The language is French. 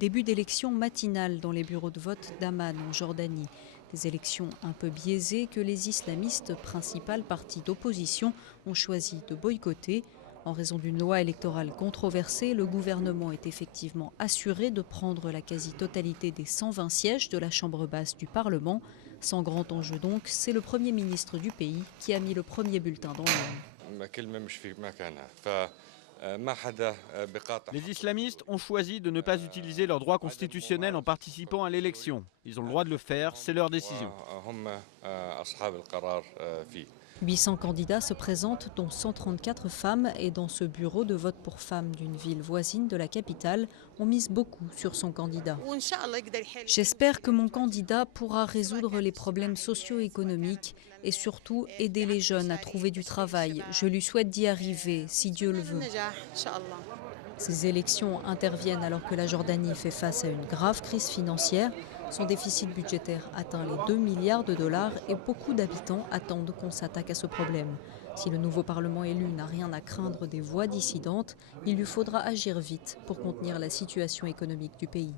Début d'élections matinales dans les bureaux de vote d'Amman en Jordanie. Des élections un peu biaisées que les islamistes, principal parti d'opposition, ont choisi de boycotter. En raison d'une loi électorale controversée, le gouvernement est effectivement assuré de prendre la quasi-totalité des 120 sièges de la Chambre basse du Parlement. Sans grand enjeu donc, c'est le Premier ministre du pays qui a mis le premier bulletin dans l'urne. Les islamistes ont choisi de ne pas utiliser leur droit constitutionnel en participant à l'élection. Ils ont le droit de le faire, c'est leur décision. 800 candidats se présentent, dont 134 femmes, et dans ce bureau de vote pour femmes d'une ville voisine de la capitale, on mise beaucoup sur son candidat. J'espère que mon candidat pourra résoudre les problèmes socio-économiques et surtout aider les jeunes à trouver du travail. Je lui souhaite d'y arriver, si Dieu le veut. Ces élections interviennent alors que la Jordanie fait face à une grave crise financière. Son déficit budgétaire atteint les 2 milliards de dollars et beaucoup d'habitants attendent qu'on s'attaque à ce problème. Si le nouveau Parlement élu n'a rien à craindre des voix dissidentes, il lui faudra agir vite pour contenir la situation économique du pays.